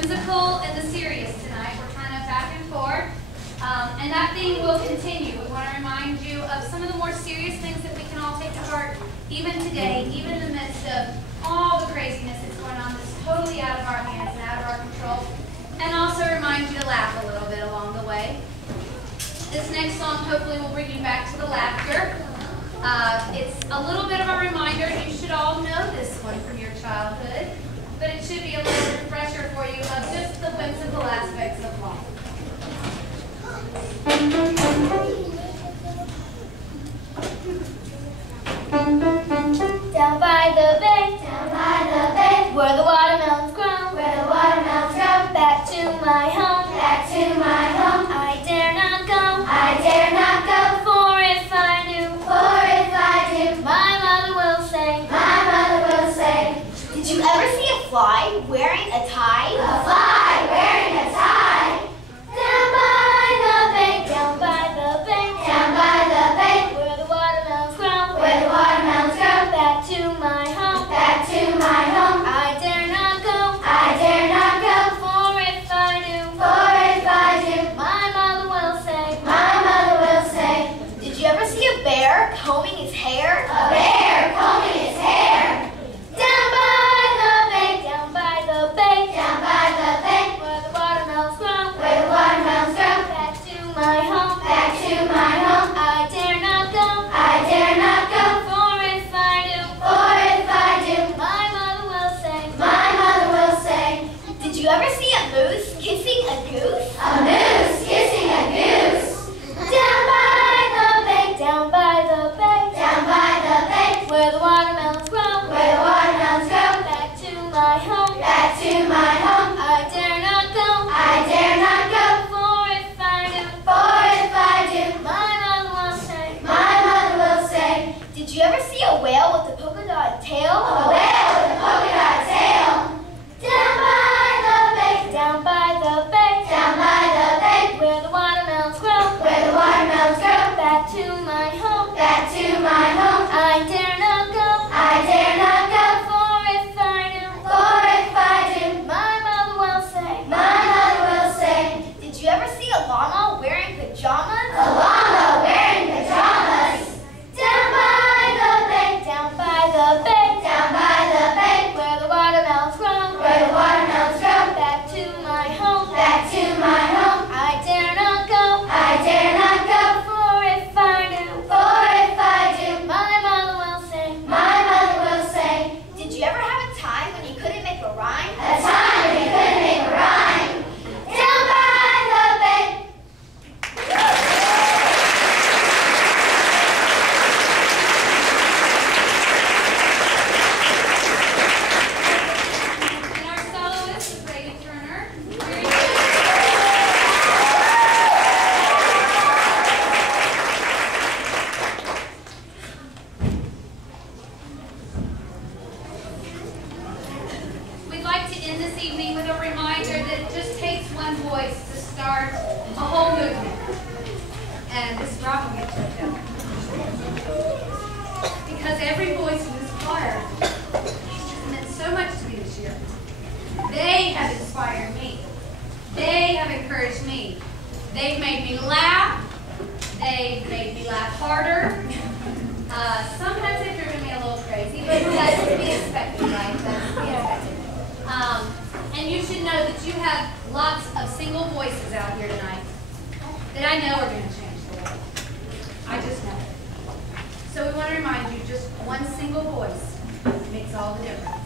whimsical and the serious tonight. We're kind of back and forth. And that theme will continue. We want to remind you of some of the more serious things that we can all take to heart even today, even in the midst of all the craziness that's going on that's totally out of our hands and out of our control. And also remind you to laugh a little bit along the way. This next song hopefully will bring you back to the laughter. It's a little bit of a reminder. You should all know this one from your childhood, but it should be a little refresher for you of just the whimsical aspects of life. Down by the bay, where the watermelons grow, back to my home, I dare not go, for if I do, my mother will say, did you ever see a fly wearing a tie? A fly wearing a tie. Down by the bay, where the watermelons grow, back to my home, I dare not go, for if I do, my mother will say, did you ever see a bear combing his hair? A bear combing his hair. Down by the bay, where the watermelons grow, back to my home, I dare not go, for if I do, my mother will say, did you ever see a moose kissing a goose? A moose kissing a goose. Down by the bay, where the watermelons grow, back to my home, I dare not go, for if I do, my mother will say, did you ever see a whale with a polka dot tail? A whale with a polka dot tail. Down by the bay, where the watermelons grow, back to my home, I dare not go, for if I do, my mother will say, did you ever see a llama wearing pajamas? A llama wearing pajamas. Down by the bay, where the watermelons grow, back to my home, I dare not go, for if I do, my mother will say, did you ever have a time when you couldn't make a rhyme? A time when you couldn't make a rhyme. Down by the bay. And our soloist is Reagan Turner. We'd like to end this evening with a reminder that it just takes one voice to start a whole movement. And this rock will get choked up. Because every voice in this choir has meant so much to me this year. They have inspired me. They have encouraged me. They've made me laugh. They've made me laugh harder. Sometimes they've driven me a little crazy, but that's to be expected, right? That's to be expected. And you should know that you have lots of single voices out here tonight that I know are going to change the world. I just know it. So we want to remind you, just one single voice makes all the difference.